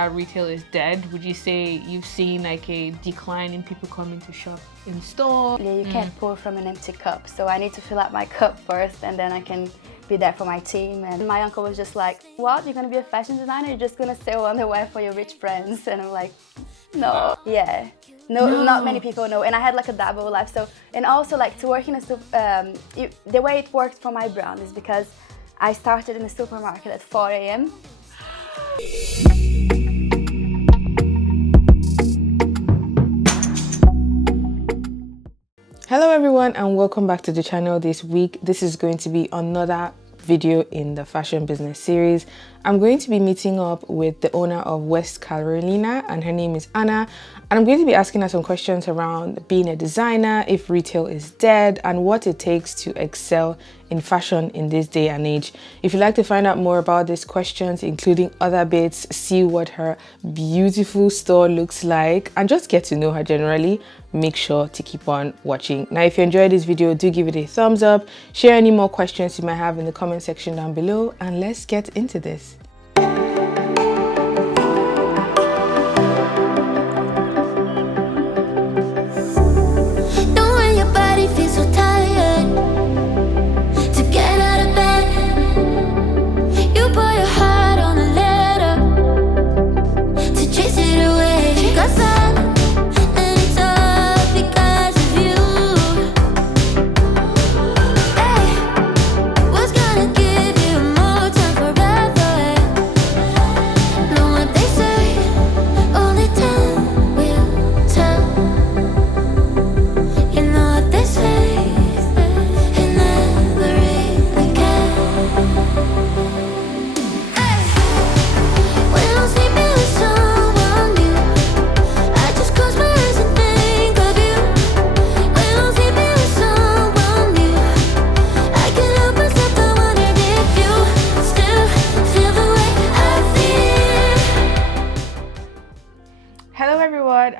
that retail is dead? Would you say you've seen like a decline in people coming to shop in store? You can't pour from an empty cup, so I need to fill up my cup first, and then I can be there for my team. And my uncle was just like, what, you're gonna be a fashion designer? You're just gonna sell underwear for your rich friends? And I'm like, no. Yeah, no, not many people know. And I had like a double life. So, and also like to work in a the way it worked for my brand is because I started in a supermarket at 4 a.m. Hello everyone and welcome back to the channel this week. This is going to be another video in the fashion business series. I'm going to be meeting up with the owner of West Carolina, and her name is Anna, and I'm going to be asking her some questions around being a designer, if retail is dead, and what it takes to excel in fashion in this day and age. If you'd like to find out more about these questions, including other bits, see what her beautiful store looks like, and just get to know her generally, make sure to keep on watching. Now, if you enjoyed this video, do give it a thumbs up, share any more questions you might have in the comment section down below, and let's get into this.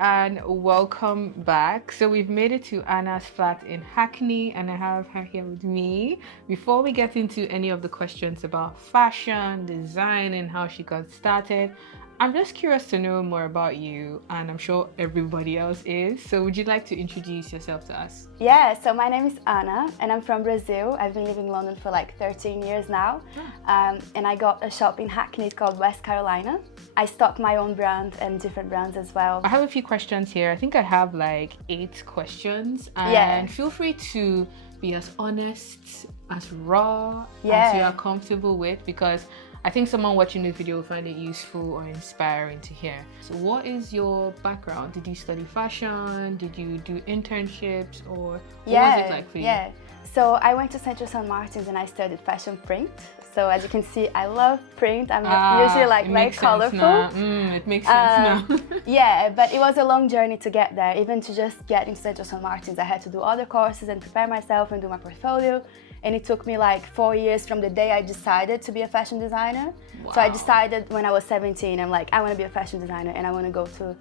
And welcome back. So we've made it to Anna's flat in Hackney, and I have her here with me. Before we get into any of the questions about fashion, design, and how she got started, I'm just curious to know more about you, and I'm sure everybody else is. So would you like to introduce yourself to us? Yeah, so my name is Anna, and I'm from Brazil. I've been living in London for like 13 years now. And I got a shop in Hackney called West Carolina. I stock my own brand and different brands as well. I have a few questions here. I think I have like 8 questions. And feel free to be as honest, as raw, as you are comfortable with, because I think someone watching this video will find it useful or inspiring to hear. So what is your background? Did you study fashion? Did you do internships? Or what was it like for you? Yeah, so I went to Central St. Martin's and I studied fashion print. So as you can see, I love print. I'm usually like very colorful. It makes sense now. Yeah, but it was a long journey to get there. Even to just get into Central St. Martin's, I had to do other courses and prepare myself and do my portfolio. And it took me like 4 years from the day I decided to be a fashion designer. Wow. So I decided when I was 17, I'm like, I want to be a fashion designer and I want to go to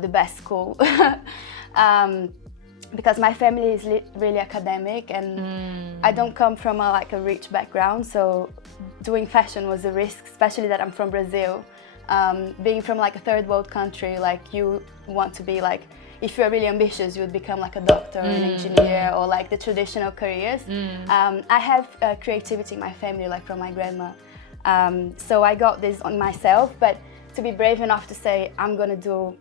the best school. Because my family is really academic, and I don't come from a rich background, so doing fashion was a risk, especially that I'm from Brazil. Being from like a third world country, like you want to be like, if you're really ambitious, you would become like a doctor or an engineer or like the traditional careers. I have creativity in my family, like from my grandma. So I got this on myself, but to be brave enough to say, I'm gonna do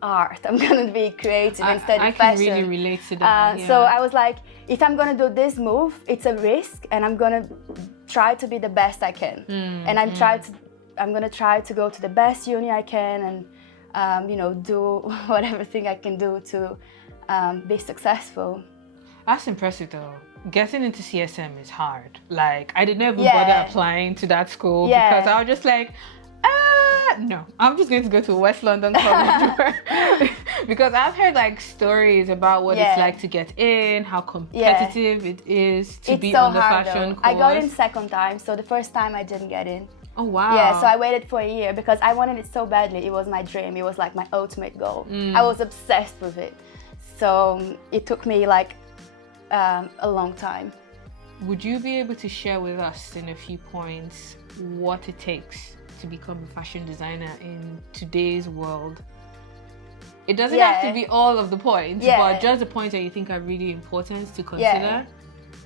art, I'm gonna be creative and study fashion. I can really relate to that. So I was like, if I'm gonna do this move, it's a risk, and I'm gonna try to be the best I can. And I'm gonna try to go to the best uni I can, and you know, do whatever thing I can do to be successful. That's impressive though. Getting into CSM is hard. Like, I didn't even bother applying to that school because I was just like, no, I'm just going to go to West London College. Because I've heard like stories about what it's like to get in, how competitive it is to be on the fashion course. I got in second time, so the first time I didn't get in. Oh wow. Yeah, so I waited for a year because I wanted it so badly. It was my dream. It was like my ultimate goal. I was obsessed with it. So it took me like a long time. Would you be able to share with us in a few points what it takes to become a fashion designer in today's world? It doesn't have to be all of the points, but just the points that you think are really important to consider.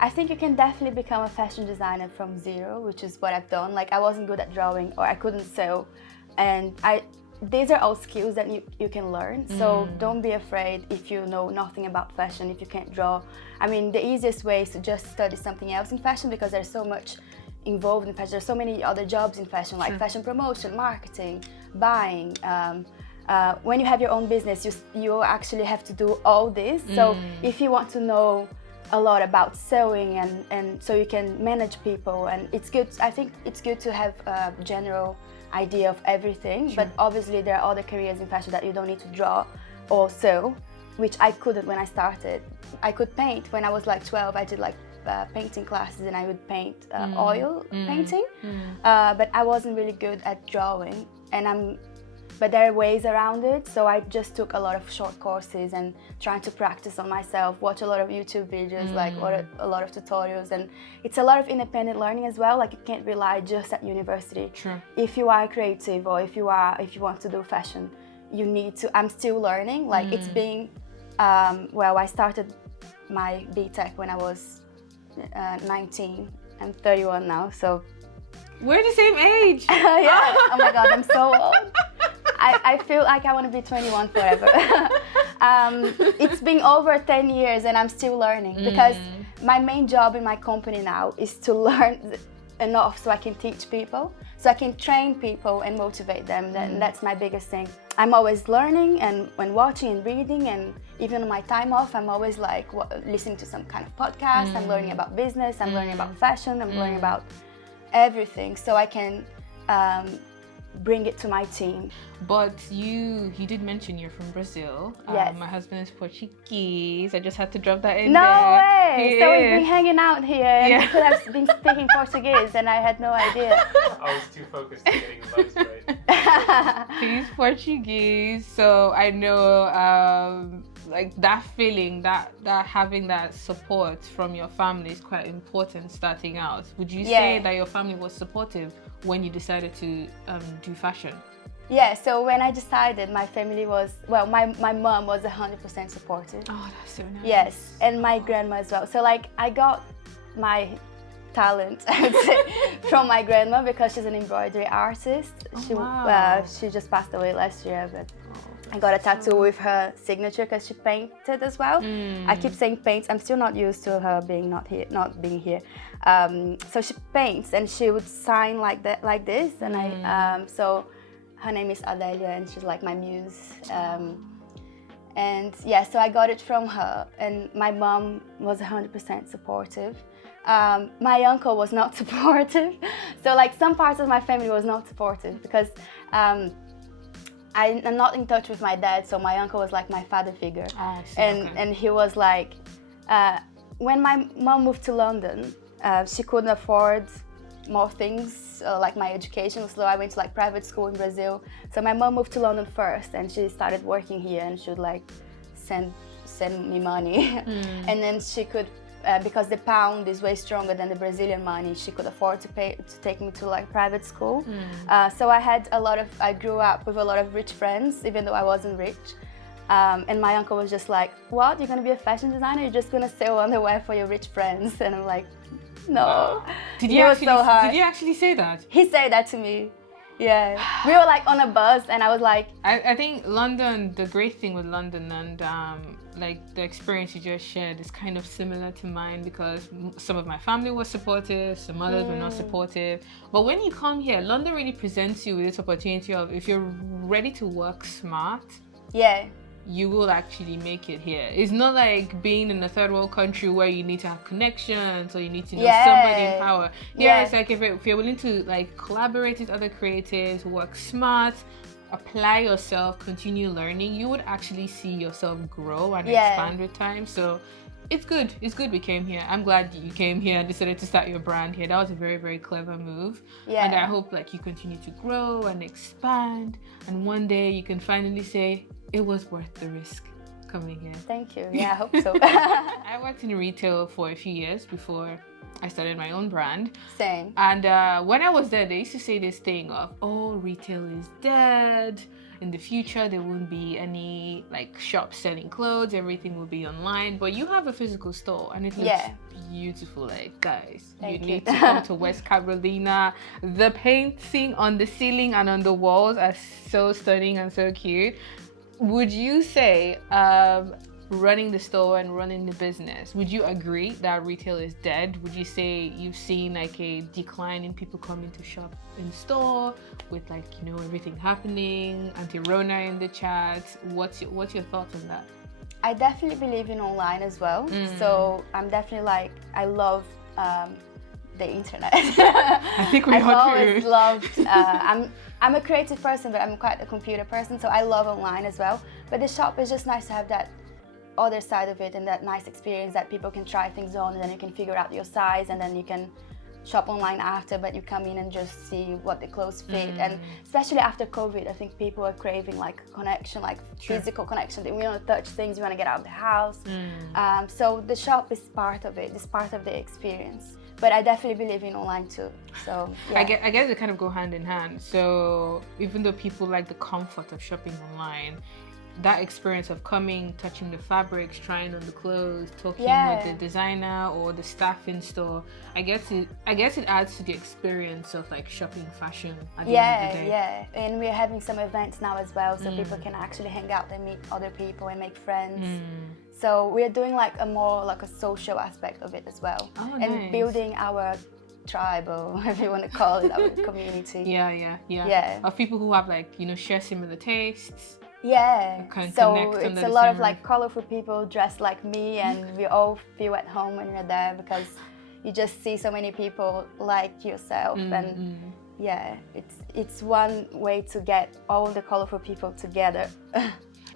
I think you can definitely become a fashion designer from zero, which is what I've done. Like, I wasn't good at drawing, or I couldn't sew, and these are all skills that you can learn. So don't be afraid if you know nothing about fashion, if you can't draw. I mean, the easiest way is to just study something else in fashion, because there's so much involved in fashion. There's so many other jobs in fashion, like fashion promotion, marketing, buying. When you have your own business, you actually have to do all this. So if you want to know a lot about sewing and so you can manage people, and it's good. I think it's good to have a general idea of everything. But obviously there are other careers in fashion that you don't need to draw or sew, which I couldn't when I started. I could paint when I was like 12. I did like painting classes, and I would paint oil painting, but I wasn't really good at drawing, but there are ways around it. So I just took a lot of short courses and trying to practice on myself, watch a lot of YouTube videos, like a lot of tutorials, and it's a lot of independent learning as well. Like, you can't rely just at university. If you are creative, or if you want to do fashion, you need to. I'm still learning. Like, it's been I started my BTech when I was 19. I'm 31 now, so we're the same age. Yeah. Oh my God, I'm so old. I feel like I want to be 21 forever. It's been over 10 years and I'm still learning, because my main job in my company now is to learn enough so I can teach people, so I can train people and motivate them. That's my biggest thing. I'm always learning, and when watching and reading, and even on my time off, I'm always like listening to some kind of podcast. I'm learning about business, I'm learning about fashion, I'm learning about everything, so I can bring it to my team. But you did mention you're from Brazil. Yes. My husband is Portuguese. I just had to drop that in No there. way! So we've been hanging out here, and we could have been speaking Portuguese, and I had no idea. I was too focused on getting the vibes right. He's Portuguese, so I know like that feeling, that having that support from your family is quite important starting out. Would you say that your family was supportive when you decided to do fashion? Yeah, so when I decided, my family was, my mom was 100% supportive. Oh, that's so nice. Yes, and my grandma as well. So like, I got my talent, I would say, from my grandma, because she's an embroidery artist. She just passed away last year, but I got a tattoo with her signature because she painted as well. I keep saying paints. I'm still not used to her being not being here. So she paints, and she would sign like this, and so her name is Adelia, and she's like my muse. And yeah, so I got it from her, and my mom was 100% supportive. My uncle was not supportive. So like, some parts of my family was not supportive, because I'm not in touch with my dad, so my uncle was like my father figure. And he was like, when my mom moved to London, she couldn't afford more things, like my education, so I went to like private school in Brazil. So my mom moved to London first, and she started working here, and she would like send me money. And then she could, because the pound is way stronger than the Brazilian money, she could afford to take me to like private school. So I grew up with a lot of rich friends, even though I wasn't rich. And my uncle was just like, "What? You're gonna be a fashion designer? You're just gonna sew underwear for your rich friends?" And I'm like, "No." Did you actually say that? He said that to me. Yeah. We were like on a bus, and I was like, I think London, the great thing with London, and like the experience you just shared, is kind of similar to mine, because some of my family was supportive, some others were not supportive. But when you come here, London really presents you with this opportunity of, if you're ready to work smart, you will actually make it here. It's not like being in a third world country where you need to have connections, or you need to know somebody in power. Here it's like, if you're willing to like collaborate with other creatives, work smart, apply yourself, continue learning, you would actually see yourself grow and expand with time. So it's good we came here. I'm glad you came here and decided to start your brand here. That was a very, very clever move. And I hope like you continue to grow and expand, and one day you can finally say it was worth the risk. coming here. Thank you. Yeah, I hope so. I worked in retail for a few years before I started my own brand. Same. And when I was there, they used to say this thing of, oh, retail is dead. In the future, there won't be any like shops selling clothes. Everything will be online. But you have a physical store and it looks beautiful. Like, guys, you need to come to West Carolina. The painting on the ceiling and on the walls are so stunning and so cute. Would you say running the store and running the business, would you agree that retail is dead? Would you say you've seen like a decline in people coming to shop in store with like, you know, everything happening, Auntie-Rona in the chat? What's your thoughts on that? I definitely believe in online as well. So I'm definitely like, I love the internet. I think we I've all always do. loved, I'm a creative person, but I'm quite a computer person, so I love online as well. But the shop is just nice to have that other side of it and that nice experience that people can try things on, and then you can figure out your size, and then you can shop online after, but you come in and just see what the clothes fit. And especially after COVID, I think people are craving like connection, like physical connection. They want to touch things, you want to get out of the house. So the shop is part of it, it's part of the experience. But I definitely believe in online too. So yeah. I guess they kind of go hand in hand. So even though people like the comfort of shopping online, that experience of coming, touching the fabrics, trying on the clothes, talking with the designer or the staff in store, I guess it adds to the experience of like shopping fashion at the end of the day. Yeah, and we're having some events now as well, so people can actually hang out and meet other people and make friends. So we're doing like a more like a social aspect of it as well, and building our tribe, or whatever you want to call it, our community. Yeah. Of people who have like, you know, share similar tastes. Yeah, so it's a lot of like colorful people dressed like me, and we all feel at home when we're there because you just see so many people like yourself. And yeah, it's one way to get all the colorful people together.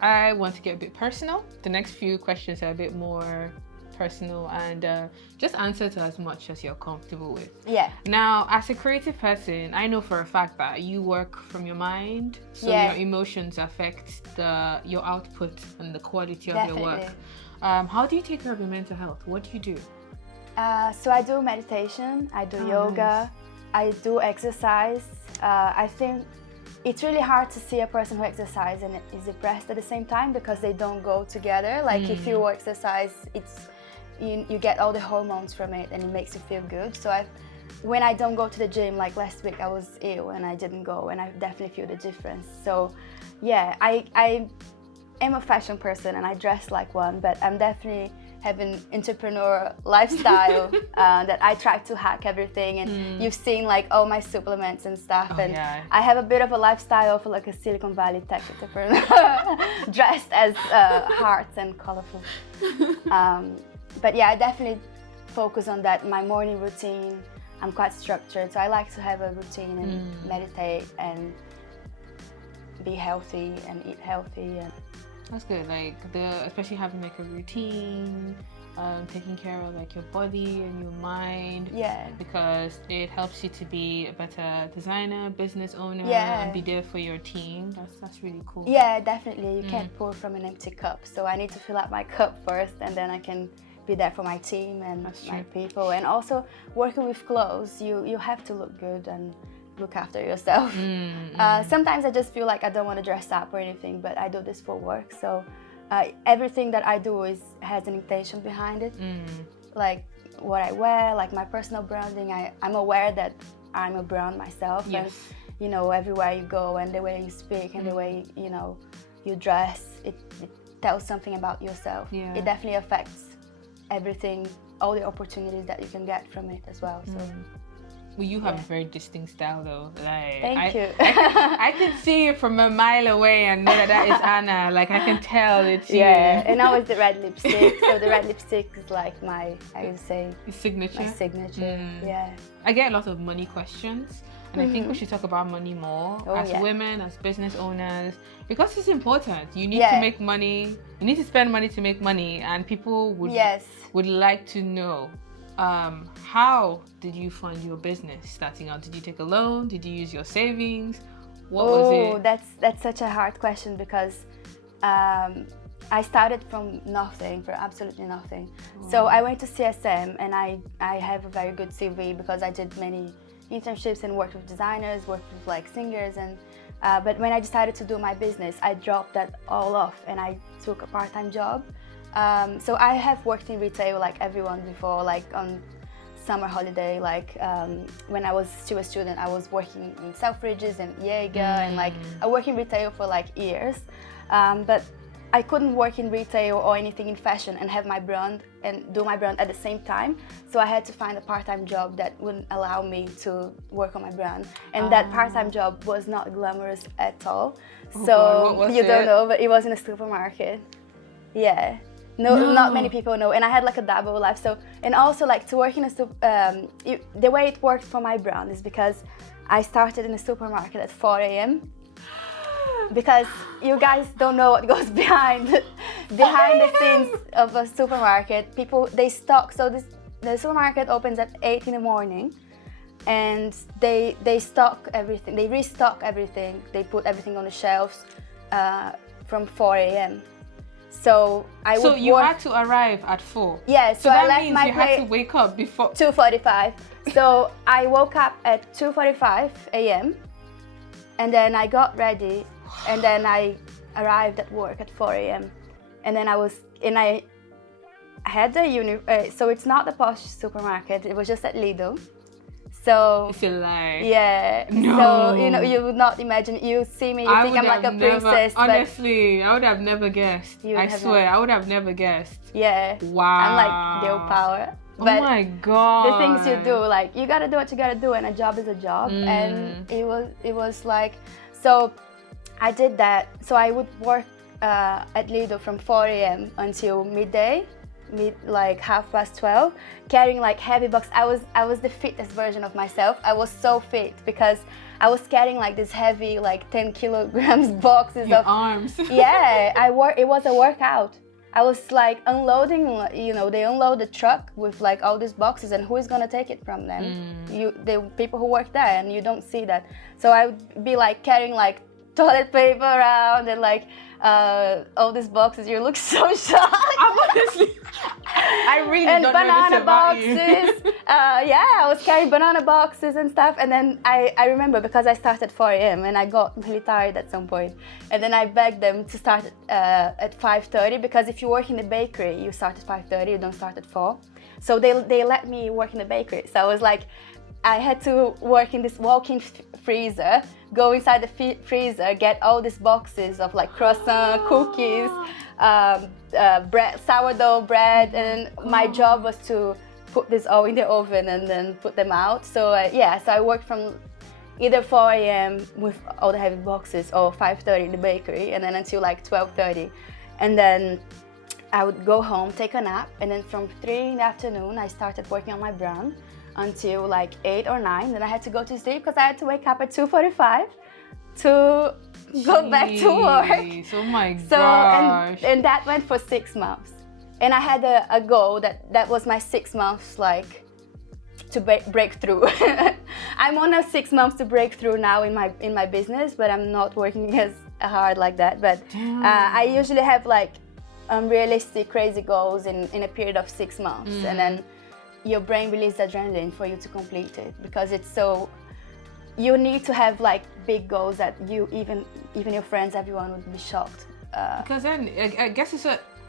I want to get a bit personal. The next few questions are a bit more personal, and just answer to as much as you're comfortable with. Yeah. Now, as a creative person, I know for a fact that you work from your mind, so your emotions affect your output and the quality of your work. How do you take care of your mental health? What do you do? So I do meditation, I do yoga, I do exercise. I think it's really hard to see a person who exercises and is depressed at the same time because they don't go together. Like if you exercise, you get all the hormones from it and it makes you feel good. So when I don't go to the gym, like last week I was ill and I didn't go, and I definitely feel the difference. So yeah, I am a fashion person and I dress like one, but I'm definitely having entrepreneur lifestyle that I try to hack everything, and you've seen like all my supplements and stuff, I have a bit of a lifestyle of like a Silicon Valley tech entrepreneur dressed as hearts and colorful. But yeah, I definitely focus on that. My morning routine, I'm quite structured, so I like to have a routine and meditate and be healthy and eat healthy. And that's good. Like especially having like a routine, taking care of like your body and your mind. Yeah. Because it helps you to be a better designer, business owner, and be there for your team. That's really cool. Yeah, definitely. You can't pour from an empty cup. So I need to fill up my cup first, and then I can be there for my team and my people. And also working with clothes, you have to look good and look after yourself. Sometimes I just feel like I don't want to dress up or anything, but I do this for work. So everything that I do has an intention behind it. Like what I wear, like my personal branding, I'm aware that I'm a brand myself. And you know, everywhere you go and the way you speak and the way, you know, you dress, it tells something about yourself. It definitely affects everything, all the opportunities that you can get from it as well. So well, you have a very distinct style though. Like, Thank you. I can see you from a mile away and know that is Anna. Like I can tell it's you. And now it's the red lipstick. So the red lipstick is like my, I would say, signature. My signature. I get a lot of money questions, and I think we should talk about money more as women, as business owners, because it's important. You need to make money. You need to spend money to make money, and people would like to know. How did you fund your business starting out? Did you take a loan? Did you use your savings? What was it? That's such a hard question because I started from nothing, from absolutely nothing. So I went to CSM, and I have a very good CV because I did many internships and worked with designers, worked with like singers, and but when I decided to do my business, I dropped that all off and I took a part-time job. So I have worked in retail like everyone before, like on summer holiday, like when I was still a student, I was working in Selfridges and Jaeger, and like I worked in retail for like years, but I couldn't work in retail or anything in fashion and have my brand and do my brand at the same time. So I had to find a part-time job that wouldn't allow me to work on my brand. And that part-time job was not glamorous at all. So you don't know, but it was in a supermarket. Yeah. No, not many people know. And I had like a double life. So, and also like to work in a the way it worked for my brand is because I started in a supermarket at 4 a.m. because you guys don't know what goes behind the scenes of a supermarket. People, they stock, so the supermarket opens at 8 in the morning, and they stock everything, they restock everything, they put everything on the shelves from 4 a.m. So you had to arrive at 4? Yeah, so that I left means my you had to wake up before 2:45. So I woke up at 2:45 a.m. and then I got ready, and then I arrived at work at 4 a.m. and then I had the so it's not the Posh supermarket, it was just at Lidl. So it's a lie. Yeah. No. So you would not imagine. You see me, you think I'm like a princess. Honestly, I would have never guessed. I swear, I would have never guessed. Yeah. Wow. I'm like girl power. But oh my god. The things you do, like you gotta do what you gotta do, and a job is a job. And it was like, so I did that. So I would work at Lidl from 4 a.m. until midday. Like 12:30, carrying like heavy boxes. I was the fittest version of myself. I was so fit because I was carrying like this heavy, like 10 kilograms boxes Your of arms. Yeah, it was a workout. I was like unloading, they unload the truck with like all these boxes, and who is gonna take it from them? The people who work there, and you don't see that. So I would be like carrying like toilet paper around and like all these boxes. You look so shocked. Honestly, I really and don't know banana this about boxes. you. Yeah, I was carrying banana boxes and stuff. And then I remember because I started 4 a.m. and I got really tired at some point. And then I begged them to start at 5:30, because if you work in the bakery, you start at 5:30, you don't start at 4. So they let me work in the bakery. So I was like, I had to work in this walk-in freezer, go inside the freezer, get all these boxes of like croissant, cookies, bread, sourdough bread, and my job was to put this all in the oven and then put them out. So so I worked from either 4 a.m. with all the heavy boxes or 5:30 in the bakery, and then until like 12:30. And then I would go home, take a nap, and then from 3 in the afternoon I started working on my brand until like 8 or 9. Then I had to go to sleep because I had to wake up at 2:45 to go back to work. Oh my gosh. And that went for 6 months. And I had a goal that was my 6 months, like, to break through. I'm on a 6 months to break through now in my business, but I'm not working as hard like that. But I usually have like unrealistic, crazy goals in a period of 6 months, and then your brain releases adrenaline for you to complete it, because it's so. You need to have like big goals that you even your friends, everyone would be shocked. Because then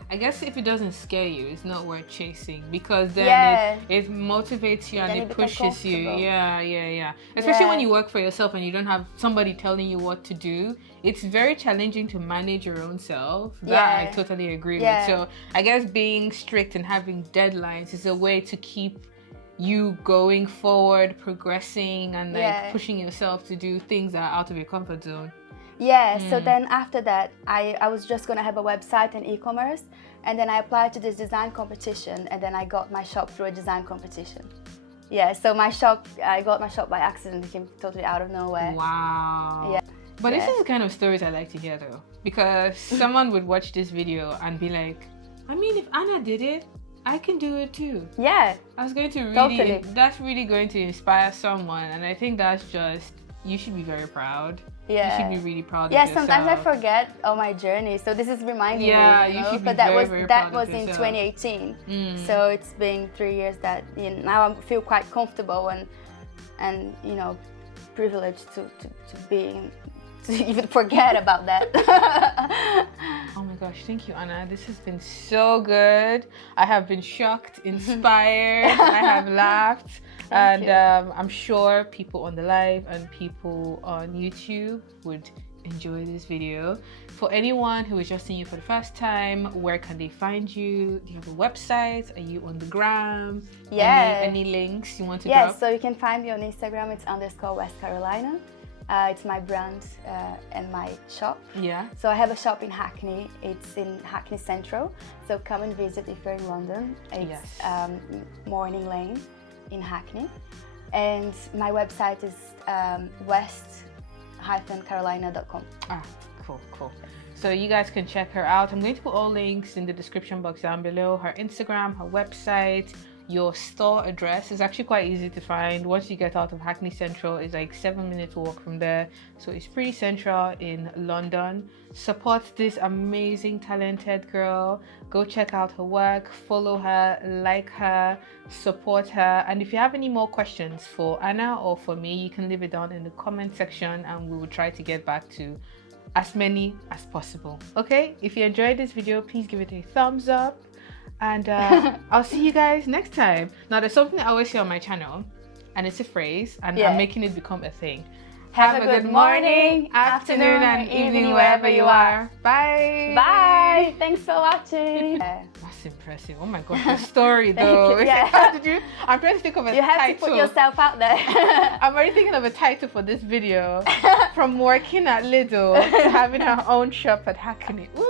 I guess if it doesn't scare you, it's not worth chasing, because then it motivates you and it pushes you. Yeah. Especially when you work for yourself and you don't have somebody telling you what to do. It's very challenging to manage your own self. That I totally agree with. So I guess being strict and having deadlines is a way to keep you going forward, progressing, and like pushing yourself to do things that are out of your comfort zone. Yeah, so then after that, I was just gonna have a website and e-commerce, and then I applied to this design competition, and then I got my shop through a design competition. Yeah, so I got my shop by accident. It came totally out of nowhere. Wow. Yeah. But this is the kind of stories I like to hear though, because someone would watch this video and be like, I mean, if Anna did it, I can do it too. Yeah. I was going to that's really going to inspire someone, and I think that's just, you should be very proud. Yeah. You should be really proud of Yeah, yourself. sometimes I forget all my journey, so this is reminding Yeah, me, you should be but that very, was very that proud of was in yourself. 2018. So it's been 3 years that now I feel quite comfortable and privileged to be to even forget about that. Oh my gosh, thank you, Anna. This has been so good. I have been shocked, inspired, I have laughed. Thank you. I'm sure people on the live and people on YouTube would enjoy this video. For anyone who is just seeing you for the first time, where can they find you? Do you have a website? Are you on the gram? Yeah. Any links you want to Yes, drop? so you can find me on Instagram. It's _West Carolina. It's my brand and my shop. Yeah. So I have a shop in Hackney. It's in Hackney Central. So come and visit if you're in London. It's Morning Lane in Hackney. And my website is west-carolina.com. Ah, cool. So you guys can check her out. I'm going to put all links in the description box down below. Her Instagram, her website, your store address is actually quite easy to find. Once you get out of Hackney Central, it's like 7 minutes walk from there. So it's pretty central in London. Support this amazing, talented girl. Go check out her work, follow her, like her, support her. And if you have any more questions for Anna or for me, you can leave it down in the comment section and we will try to get back to as many as possible. Okay, if you enjoyed this video, please give it a thumbs up. And I'll see you guys next time. Now, there's something I always say on my channel, and it's a phrase, and I'm making it become a thing. Have a good morning, afternoon, and evening wherever you are. Bye. Bye. Thanks for watching. That's impressive. Oh my gosh, the story though. Yeah. How did you? I'm trying to think of a title. You have to put yourself out there. I'm already thinking of a title for this video. From working at Lidl to having her own shop at Hackney. Ooh.